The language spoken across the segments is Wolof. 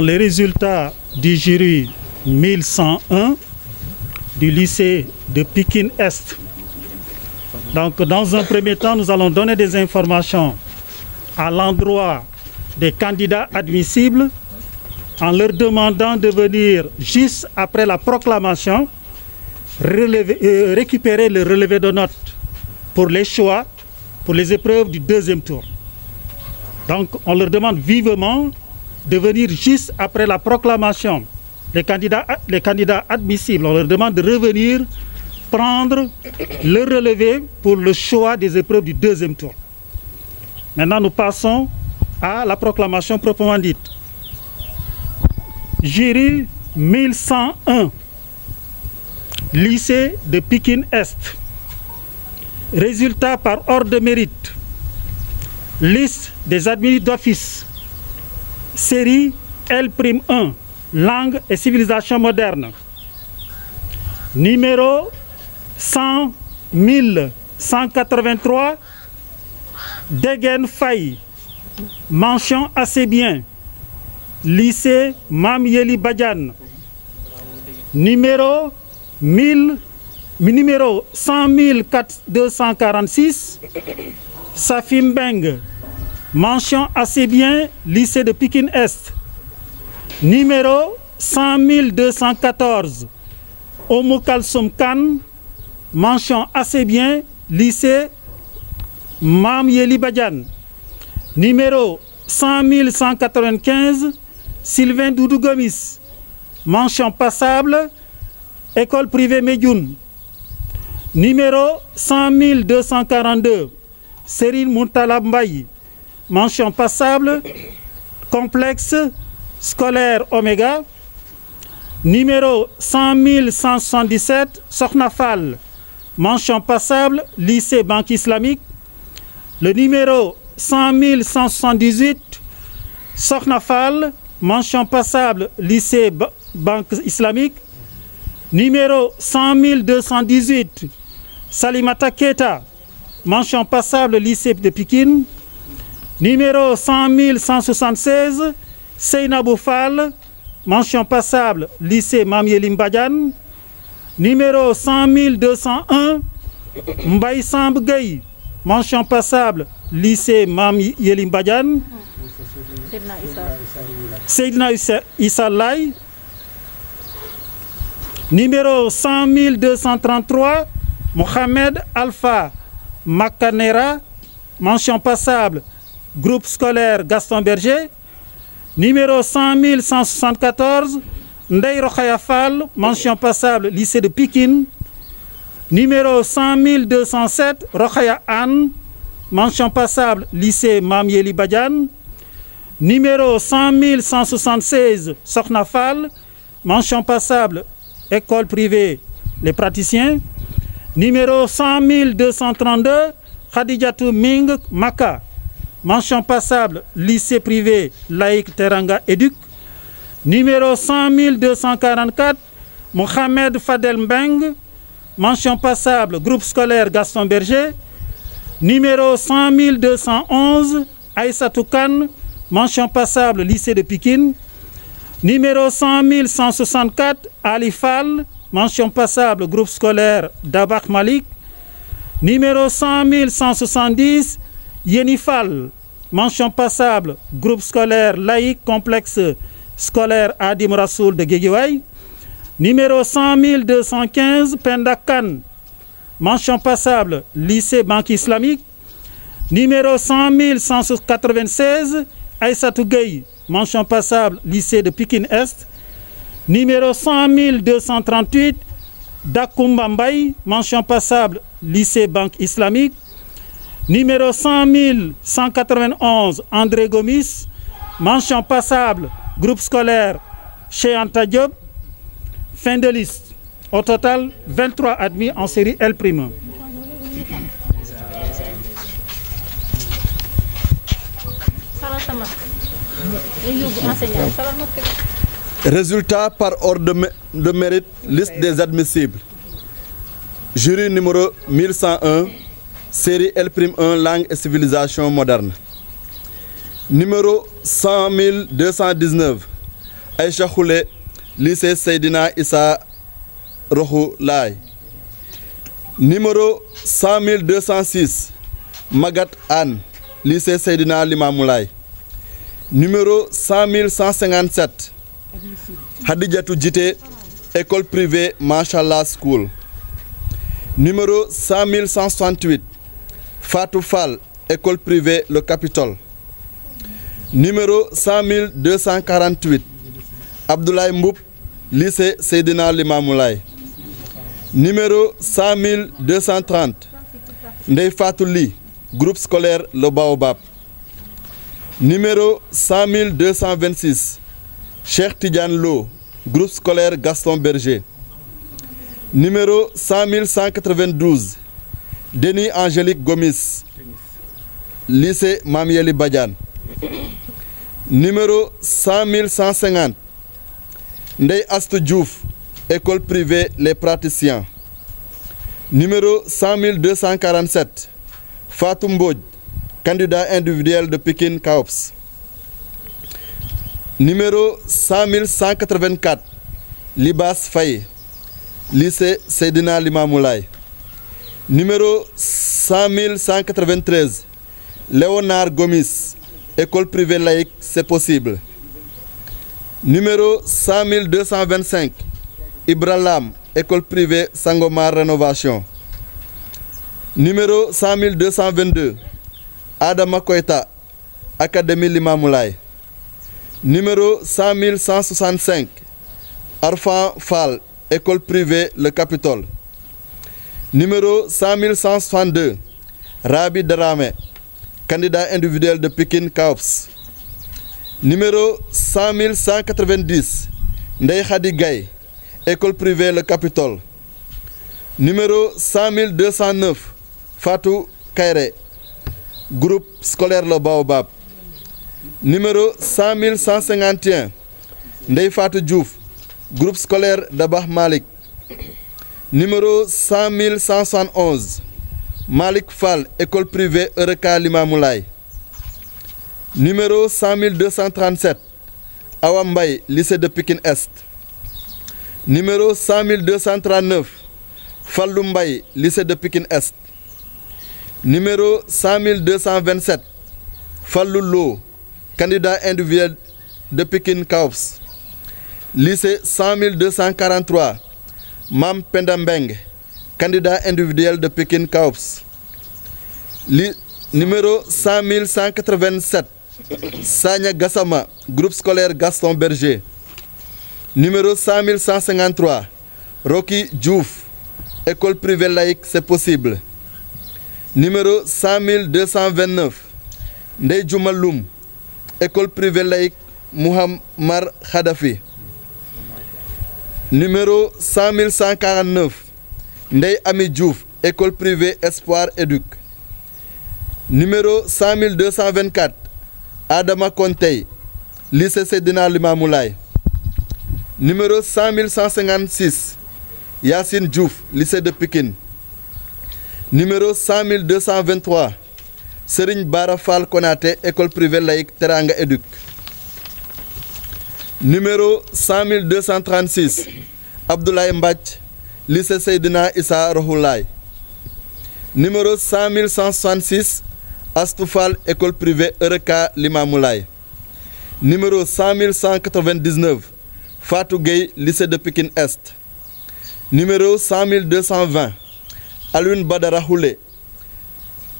Les résultats du jury 1101 du lycée de Pikine-Est. Donc, dans un premier temps, nous allons donner des informations à l'endroit des candidats admissibles en leur demandant de venir juste après la proclamation récupérer le relevé de notes pour les choix, pour les épreuves du deuxième tour. Donc, on leur demande vivement de venir juste après la proclamation. Les candidats admissibles, on leur demande de revenir prendre le relevé pour le choix des épreuves du deuxième tour. Maintenant, nous passons à la proclamation proprement dite. Jury 1101, lycée de Pikine-Est. Résultats par ordre de mérite. Liste des admis d'office. Série L'1, langue et civilisation moderne. Numéro 100 183, Degen Faye, mention assez bien. Lycée Mam Yeli Badiane. Numéro 100 246, Safim Beng, mention assez bien, lycée de Pikine-Est. Numéro 100 214, Oumou Kalsoum Khan, mention assez bien, lycée Mam Yeli Badiane. Numéro 100 195, Sylvain Doudou Gomis, mention passable, école privée Médioune. Numéro 100 242, Serine Moutala Mbaye, mention passable, complexe scolaire Oméga. Numéro 100 177, Soknafal, mention passable, lycée Banque Islamique. Le numéro 100 178, Soknafal, mention passable, lycée Banque Islamique. Numéro 100 218, Salimata Keta, mention passable, lycée de Pikine. Numéro 100 176, Seynabou Fall, mention passable, lycée Mam Yeli Badiane. Numéro 100 201, Mbaye Samb Gueye, mention passable, lycée Mam Yeli Badiane. Seydina Issa Lay. Numéro 100 233, Mohamed Alpha Makanera, mention passable, groupe scolaire Gaston Berger. Numéro 100 174, Ndeye Rokhaya Fall, mention passable, lycée de Pikine. Numéro 100 207, Rokhaya Anne, mention passable, lycée Mam Yeli Badiane. Numéro 100 176, Sokhna Fall, mention passable, école privée Les Praticiens. Numéro 100 232, Khadijatou Ming Maka, mention passable, lycée privé laïque Teranga Éduc. Numéro 100 244, Mohamed Fadel Mbeng, mention passable, groupe scolaire Gaston Berger. Numéro 100 211, Aïssatou Khan, mention passable, lycée de Pikine. Numéro 100 164, Ali Fall, mention passable, groupe scolaire Dabak Malik. Numéro 100 170, Yeni Fall, mention passable, groupe scolaire laïque complexe scolaire Adim Rassoul de Guédiawaye. Numéro 100 215, Penda Khan, mention passable, lycée Banque Islamique. Numéro 100 196, Aïssatou Gueye, mention passable, lycée de Pikine-Est. Numéro 100 238, Dakoumba Mbaye, mention passable, lycée Banque Islamique. Numéro 100 191, André Gomis, mention passable, groupe scolaire chez Anta Diop. Fin de liste. Au total, 23 admis en série L'1. Résultats par ordre de mérite, liste des admissibles. Jury numéro 1101, série L'1, langue et civilisation moderne. Numéro 100 219, Aïcha Khoule, lycée Seydina Issa Rohou Laye. Numéro 100 206, Magat Anne, lycée Seydina Limamou Laye. Numéro 100 157, Hadidjatou Djité, école privée Mashallah School. Numéro 100 168, Fatou Fall, école privée Le Capitole. Numéro 100 248, Abdoulaye Mboup, lycée Seydina Limamou Laye. Numéro 100 230, Ndeye Fatou Ly, groupe scolaire Le Baobab. Numéro 100 226, Cheikh Tidiane Lo, groupe scolaire Gaston Berger. Numéro 100 192, Denis Angélique Gomis, lycée Mamieli Badiane. Numéro 100 150, Ndeye Astou Diouf, école privée Les Praticiens. Numéro 100 247, Fatou Mbodj, candidat individuel de Pikine Kaops. Numéro 100 184, Libas Faye, lycée Seydina Limamou Laye. Numéro 100 193, Léonard Gomis, école privée laïque C'est Possible. Numéro 100 225, Ibralam, école privée Sangomar Rénovation. Numéro 100 222, Adama Koita, Académie Limamou Laye. Numéro 100 165, Arfan Fall, école privée Le Capitole. Numéro 100 162, Rabi Darame, candidat individuel de Pikine Kaops. Numéro 100 190, Ndeye Khady Gaye, école privée Le Capitole. Numéro 100 209, Fatou Kairé, groupe scolaire Le Baobab. Numéro 100 151, Ndeye Fatou Diouf, groupe scolaire Dabah Malik. Numéro 100 171, Malik Fall, école privée Eureka Limamou Laye. Numéro 100 237, Awa Mbaye, lycée de Pikine Est. Numéro 100 239, Fallou Mbaye, lycée de Pikine Est. Numéro 100 227, Fallou Lo, candidat individuel de Pikine Kaops. Lycée 100 243, Mam Pendambeng, candidat individuel de Pikine Kaops. Numéro 100 187, Sanya Gassama, groupe scolaire Gaston Berger. Numéro 100 153, Rocky Diouf, école privée laïque C'est Possible. Numéro 100 229, Ndeye Djoumaloum, école privée laïque Mouhammar Khadafi. Numéro 100 149, Ndeye Ami Diouf, école privée Espoir Éduc. Numéro 100 224, Adama Kontey, lycée Seydina Limamou Laye. Numéro 100 156, Yassine Diouf, lycée de Pikine. Numéro 100 223, Serigne Bara Fall Konaté, école privée laïque Teranga Éduc. Numéro 100 236, Abdoulaye Mbach, lycée Seydina Issa Rohou Laye. Numéro 100 166, Astou Fall, école privée Eureka Limamou Laye. Numéro 100 199, Fatou Gueye, lycée de Pikine Est. Numéro 100 220, Alioune Badara Houlé,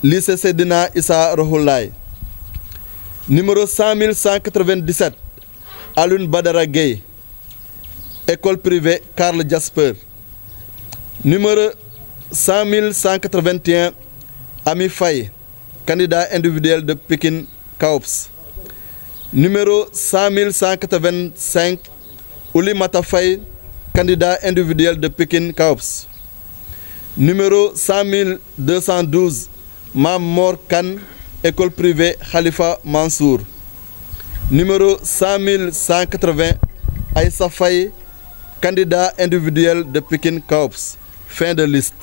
lycée Seydina Issa Rohou Laye. Numéro 100 197, Alioune Badara Gueye, école privée Karl Jasper. Numéro 100 181, Ami Faye, candidat individuel de Pikine Kaops. Numéro 100 185, Oulimata Faye, candidat individuel de Pikine Kaops. Numéro 100 212, Mam Mor Kane, école privée Khalifa Mansour. Numéro 100 180, Aïssa Faye, candidat individuel de Pikine Kaops. Fin de liste.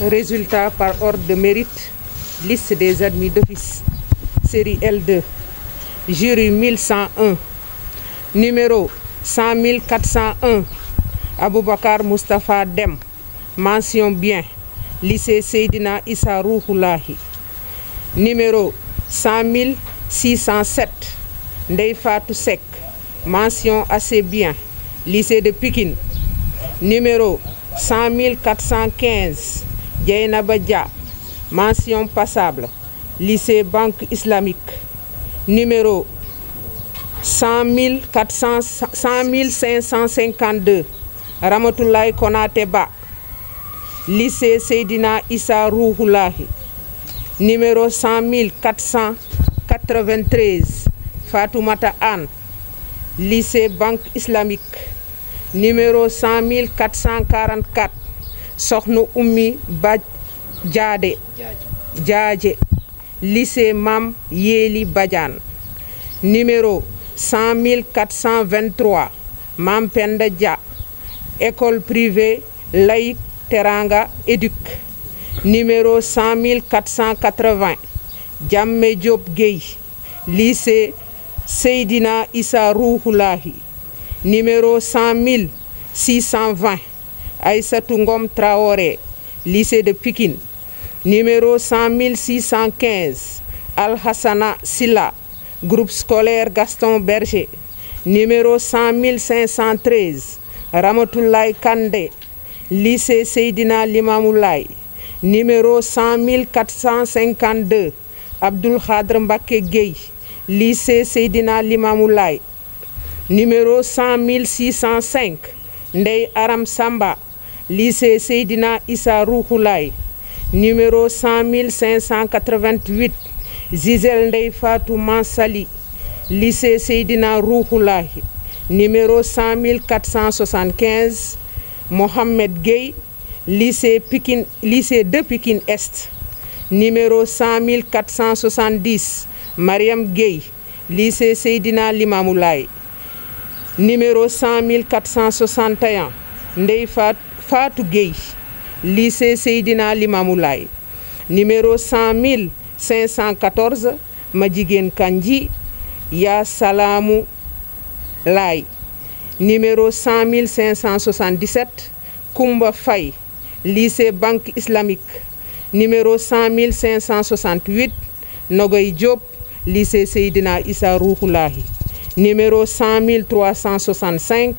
Résultat par ordre de mérite. liste des admis d'office, série L2, jury 1101, numéro 100 401, Aboubacar Moustapha Dem, mention bien, lycée Seydina Issa Rouhoulahi. Numéro 100 607, Ndeye Fatou Seck, mention assez bien, lycée de Pikine. Numéro 100 415, Dieynaba Dia, mention passable, lycée Banque Islamique. Numéro 100 552, Ramatoulaye Konaté Ba, lycée Seydina Issa Rouhoulahi. Numéro 100 493, Fatoumata Anne, lycée Banque Islamique. Numéro 100 444, Sokhna Oumi Diadje, lycée Mam Yeli Badiane. Numéro 100 423, Mam Penda Dia, école privée laïque Teranga Éduc. Numéro 100 480, Diamé Diop Gueye, lycée Seydina Issa Rouhoulahi. Numéro 100 620, Aïssatou Ngom Traoré, lycée de Pikine. Numéro 100 615, Al Hassana Silla, groupe scolaire Gaston Berger. Numéro 100 513, Ramatoulaye Kandé, lycée Seydina Limamoulaye. Numéro 100 452, Abdoul Khadr Mbacké Gueye, lycée Seydina Limamoulaye. Numéro 100 605, Ndeye Aram Samba, lycée Seydina Issa Rouhoulahi. Numéro 100 588, Zizel Ndeye Fatou Mansali, lycée Seydina Rouhoulahi. Numéro 100 475, Mohamed Gueye, lycée de Pikine Est. Numéro 100 470, Mariam Gueye, lycée Seydina Limamoulaye. Numéro 100 461, Ndeye Fatou Gueye, lycée Seydina Limamoulaye. Numéro 100 514, Madjiguène Kandji, Ya Salamou Laye. Numéro 100 577, Koumba Faye, lycée Banque Islamique. Numéro 100 568, Nogoy Diop, lycée Seydina Issa Rouhoulahi. Numéro 100 365,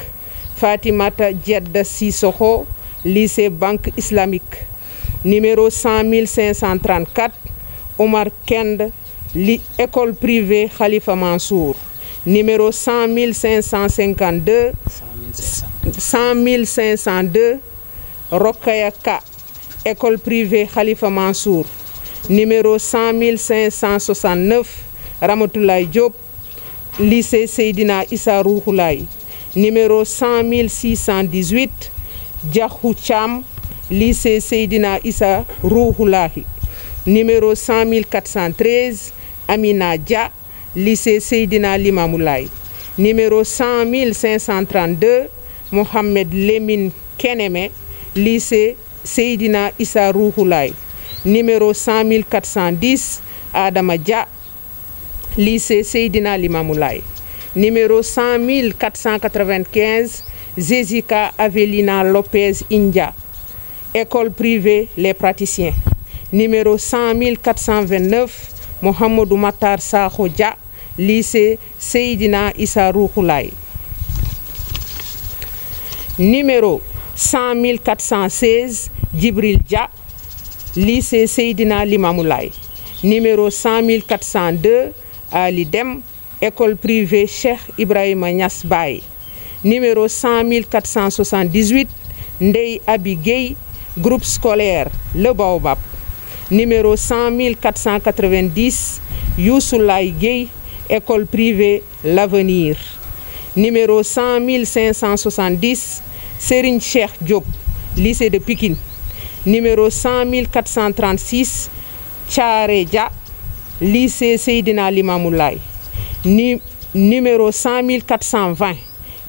Fatimata Djedda Sissoko, lycée Banque Islamique. Numéro 100 534, Omar Kend, école privée Khalifa Mansour. Numéro 100 552, 100 502, Rokaya Ka, école privée Khalifa Mansour. Numéro 100 569, Ramatoulaye Diop, lycée Seydina Issa Rouhoulahi. Numéro 100 618, Diakhou Cham, lycée Seydina Issa Rouhoulahi. Numéro 100 413, Amina Dia, lycée Seydina Limamoulaye. Numéro 100 532, Mohamed Lemine Keneme, lycée Seydina Issa Rouhoulahi. Numéro 100 410, Adama Dia, lycée Seydina Limamoulaye. Numéro 100 495, Zezika Avelina Lopez India, école privée Les Praticiens. Numéro 100 429, Mohamedou Matar Sakho Dia, lycée Seydina Issa Rouhoulahi. Numéro 100 416, Djibril Dia, lycée Seydina Limamoulaye. Numéro 100 402, Ali Dem, école privée Cheikh Ibrahima Niass Baye. Numéro 100 478, Ndeye Abi Gueye, groupe scolaire Le Baobab. Numéro 100 490, Youssoulaye Gueye, école privée L'Avenir. Numéro 100 570, Serigne Cheikh Diop, lycée de Pikine. Numéro 100 436, Thiaré Dia, lycée Seydina Limamoulaye. Numéro 100 420,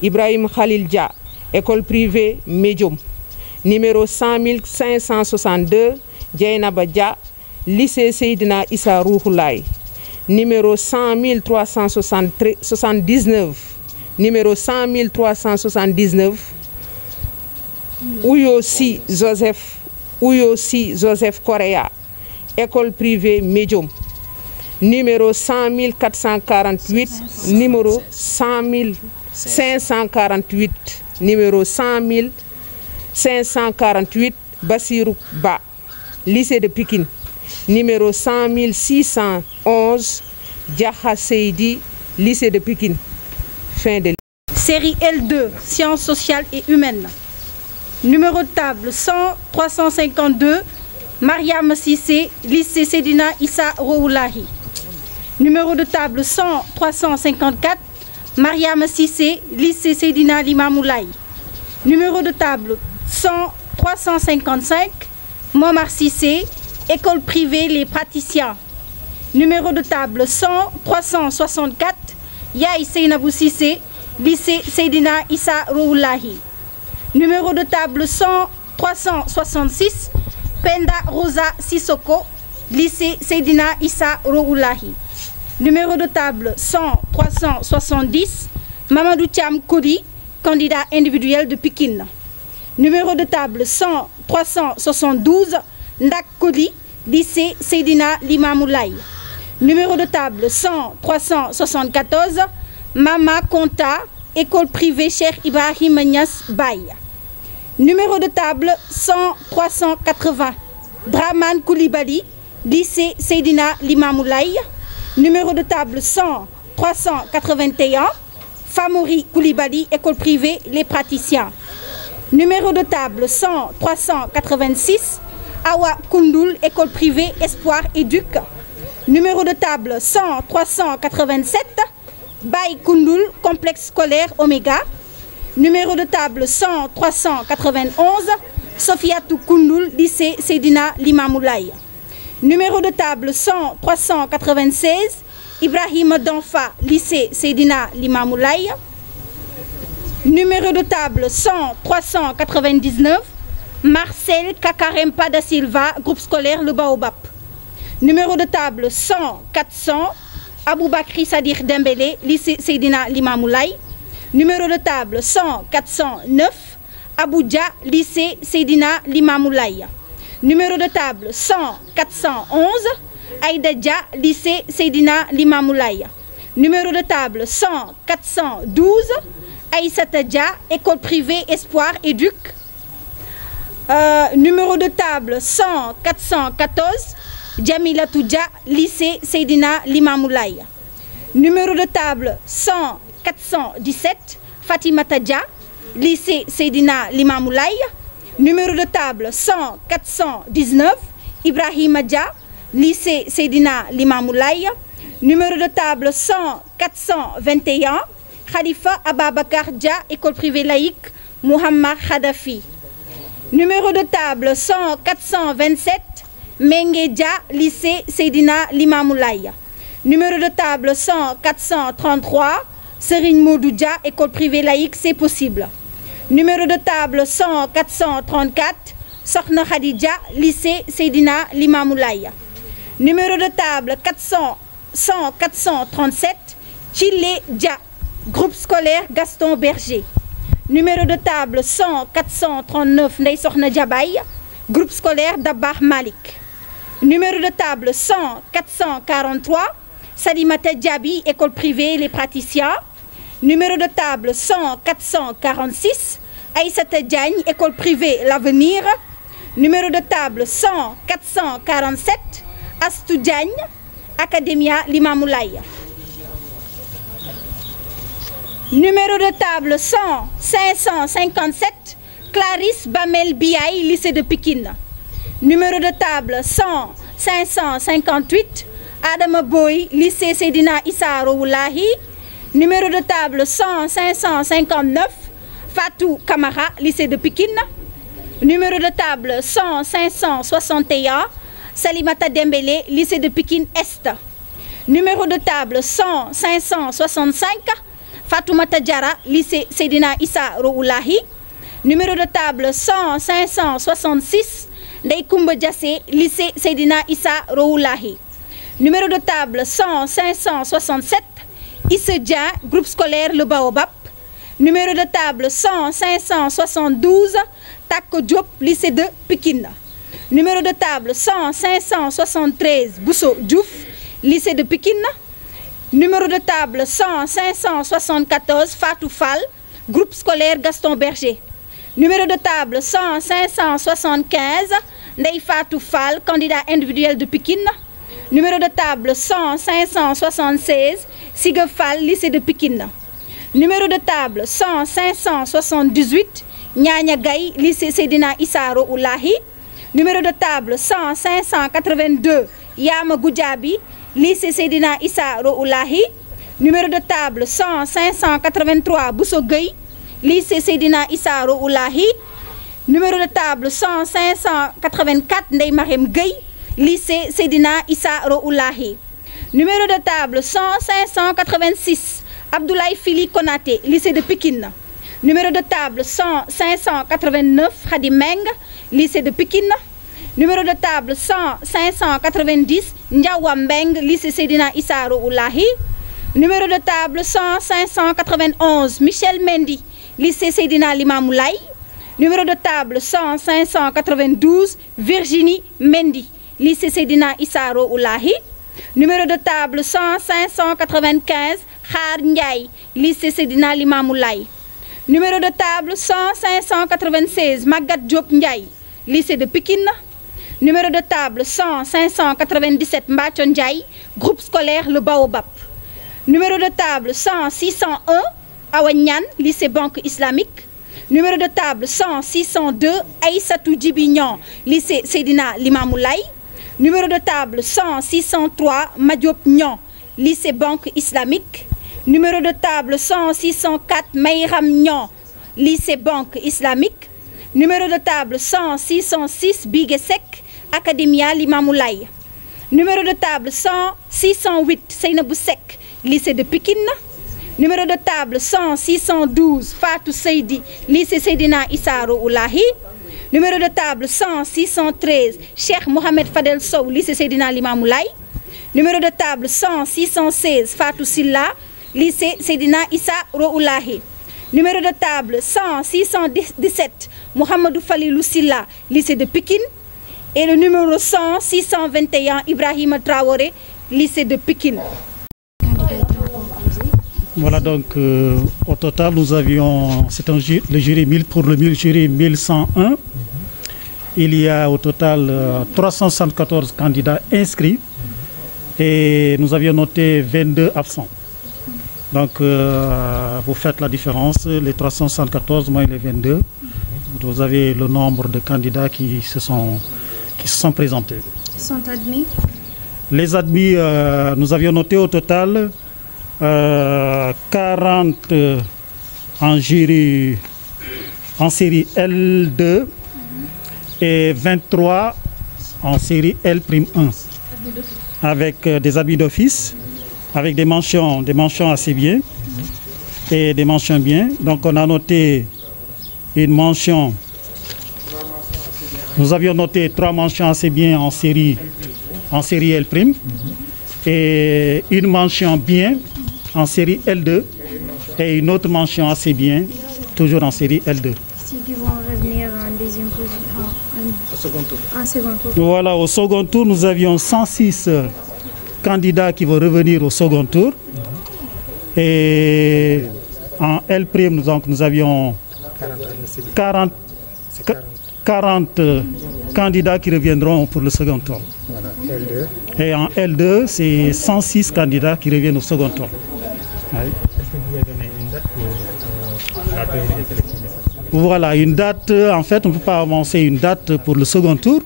Ibrahim Khalil Dia, école privée Médium. Numéro 100 562, Dieynaba Dia, lycée Seydina Issa Rouhoulaye. Numéro 100 379, numéro 100 379, Ouyosi Joseph Correa, école privée Médium. Numéro 100 448, numéro 100 548, numéro 100 548, Bassirou Ba, lycée de Pikine. Numéro 100 611, Diakha Seydi, lycée de Pikine. Fin de Série L2, sciences sociales et humaines. Numéro de table 100 352, Mariam Cissé, lycée Seydina Issa Rouhoulaye. Numéro de table 100 354, Mariam Cissé, lycée Seydina Limamou Laye. Numéro de table 100 355, Momar Cissé, école privée Les Praticiens. Numéro de table 100 364, Yaye Seynabou Cissé, lycée Seydina Issa Rouhoulaye. Numéro de table 100 366, Penda Rosa Sissoko, lycée Seydina Issa Rouhoulaye. Numéro de table 100 370, Mamadou Thiam Koli, candidat individuel de Pikine. Numéro de table 100 372, Ndak Koli, lycée Seydina Limamou Laye. Numéro de table 100 374, Mama Konta, école privée Cheikh Ibrahim Niass Baye. Numéro de table 100 380, Draman Koulibaly, lycée Seydina Limamou Laye. Numéro de table 100 381, Famori Koulibaly, école privée Les Praticiens. Numéro de table 100 386, Awa Koundoul, école privée Espoir Éduc. Numéro de table 100 387, Baye Koundoul, complexe scolaire Oméga. Numéro de table 100 391, Sofiatou Koundoul, lycée Seydina Limamou Laye. Numéro de table 100 396, Ibrahim Danfa, lycée Seydina Limamou Laye. Numéro de table 100 399, Marcel Kakarempa da Silva, groupe scolaire Le Baobab. Numéro de table 100 400, Aboubakri Sadir Dembélé, lycée Seydina Limamou Laye. Numéro de table 100 409, Abuja, lycée Seydina Limamou Laye. Numéro de table 100 411, Aïda Dia, lycée Seydina Limamou Laye. Numéro de table 100 412, Aïssata Dia, école privée Espoir Éduc. Numéro de table 100 414, Djamilatou Dia, lycée Seydina Limamou Laye. Numéro de table 100 417, Fatimata Dia, lycée Seydina Limamou Laye. Numéro de table 100 419, Ibrahima Dia, lycée Seydina Limamou Laye. Numéro de table 100 421, Khalifa Ababakar Dia, école privée laïque Mouhammad Khadafi. Numéro de table 100 427, Mengue Dia, lycée Seydina Limamou Laye. Numéro de table 100 433, Serigne Modou Dia, école privée laïque C'est Possible. Numéro de table 100 434, Sokhna Khadija, lycée Seydina Limamou Laye. Numéro de table 100 437, Chile Dia, groupe scolaire Gaston Berger. Numéro de table 100 439, Ndeye Sokhna Diabaye, groupe scolaire Dabakh Malik. Numéro de table 100 443, Salimata Diaby, école privée Les Praticiens. Numéro de table 100 446, Aïssata Diagne, école privée L'Avenir. Numéro de table 100 447, Astou Diagne, Academia Limamou Laye. Numéro de table 100 557, Clarisse Bamel Biaye, lycée de Pikine. Numéro de table 100 558, Adama Boy, lycée Seydina Issa Rouhoulaye. Numéro de table 100 559, Fatou Kamara, lycée de Pikine. Numéro de table 100 561, Salimata Dembélé, lycée de Pikine Est. Numéro de table 100 565, Fatoumata Diara, lycée Seydina Issa Rouhoulaye. Numéro de table 100 566, Ndeye Koumba Diassé, lycée Seydina Issa Rohoulahi. Numéro de table 100 567, Issa Dia, groupe scolaire Le Baobab. Numéro de table 100 572, Tako Diop, lycée de Pikine. Numéro de table 100 573, Bousso Diouf, lycée de Pikine. Numéro de table 100 574, Fatou Fall, groupe scolaire Gaston Berger. Numéro de table 100 575, Ndeye Fatou Fall, candidat individuel de Pikine. Numéro de table 100 576, Siga Fall, lycée de Pikine. Numéro de table 100 578, Nyanya Gaye, lycée Seydina Issa Rohoulahi. Numéro de table 100 582, Yama Goudjabi, lycée Seydina Issa Rohoulahi. Numéro de table 100 583, Bousso Gueye, lycée Seydina Issa Rohoulahi. Numéro de table 100 584, Ndeye Marème Gueye, lycée Seydina Issa Rohoulahi. Numéro de table 100 586, Abdoulaye Fili Konaté, lycée de Pikine. Numéro de table 100 589, Khady Meng, lycée de Pikine. Numéro de table 100 590, Ndiawa Mbeng, lycée Seydina Issa Rohoulahi. Numéro de table 100 591, Michel Mendy, lycée Seydina Limamou Laye. Numéro de table 100 592, Virginie Mendy, lycée Seydina Issa Rohoulahi. Numéro de table 100 595, Khar Ndiaye, lycée Seydina Limamou Laye. Numéro de table 100 596, Magat Diop Ndiaye, lycée de Pikine. Numéro de table 100 597, Mbathio Ndiaye, groupe scolaire Le Baobab. Numéro de table 100 601, Awanyan, lycée Banque Islamique. Numéro de table 100 602, Aïssatou Djibignon, lycée Seydina Limamou Laye. Numéro de table 100 603, Madiop Nyon, lycée Banque Islamique. Numéro de table 100 604, Mayram Nyon, lycée Banque Islamique. Numéro de table 100 606, Biguesek, Academia Limamou Laye. Numéro de table 100 608, Seynabou Sek, lycée de Pikine. Numéro de table 100 612, Fatou Seydi, lycée Seydina Issa Rohoulahi. Numéro de table 100 613, Cheikh Mohamed Fadel Sow, lycée Seydina Limamou Laye. Numéro de table 100 616, Fatou Silla, lycée Seydina Issa Rohoulahi. Numéro de table 100 617, Mohamedou Falilou Silla, lycée de Pikine. Et le numéro 100 621, Ibrahima Traoré, lycée de Pikine. Voilà, donc au total, nous avions, c'est le jury 1000 pour le jury 1101. Il y a au total 374 candidats inscrits et nous avions noté 22 absents. Donc vous faites la différence, les 374 moins les 22. Vous avez le nombre de candidats qui se sont présentés. Ils sont admis? Les admis, nous avions noté au total 40 en jury en série L2 et 23 en série L'1 avec des admis d'office, avec des mentions assez bien et des mentions bien. Donc on a noté une mention, nous avions noté 3 mentions assez bien en série L' et une mention bien en série L2 et une autre mention assez bien, toujours en série L2. Ceux qui vont revenir en deuxième position, en second tour. Voilà, au second tour, nous avions 106 candidats qui vont revenir au second tour. Et en L', nous avions 40 candidats qui reviendront pour le second tour. Voilà, L2. Et en L2, c'est 106 candidats qui reviennent au second tour. Oui. Est-ce que vous pouvez donner une date pour la tenue des élections? Voilà, une date, en fait, on ne peut pas avancer une date pour le second tour,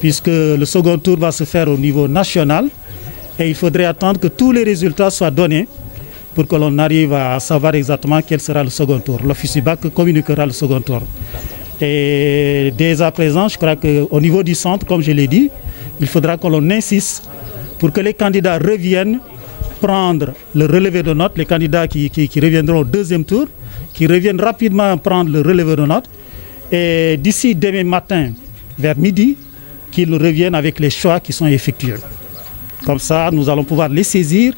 puisque le second tour va se faire au niveau national et il faudrait attendre que tous les résultats soient donnés pour que l'on arrive à savoir exactement quel sera le second tour. L'Office du bac communiquera le second tour. Et dès à présent, je crois qu'au niveau du centre, comme je l'ai dit, il faudra que l'on insiste pour que les candidats reviennent prendre le relevé de notes, les candidats qui reviendront au deuxième tour, qui reviennent rapidement prendre le relevé de notes. Et d'ici demain matin, vers midi, qu'ils reviennent avec les choix qui sont effectués. Comme ça, nous allons pouvoir les saisir,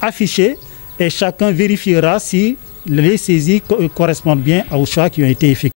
afficher, et chacun vérifiera si les saisies correspondent bien aux choix qui ont été effectués.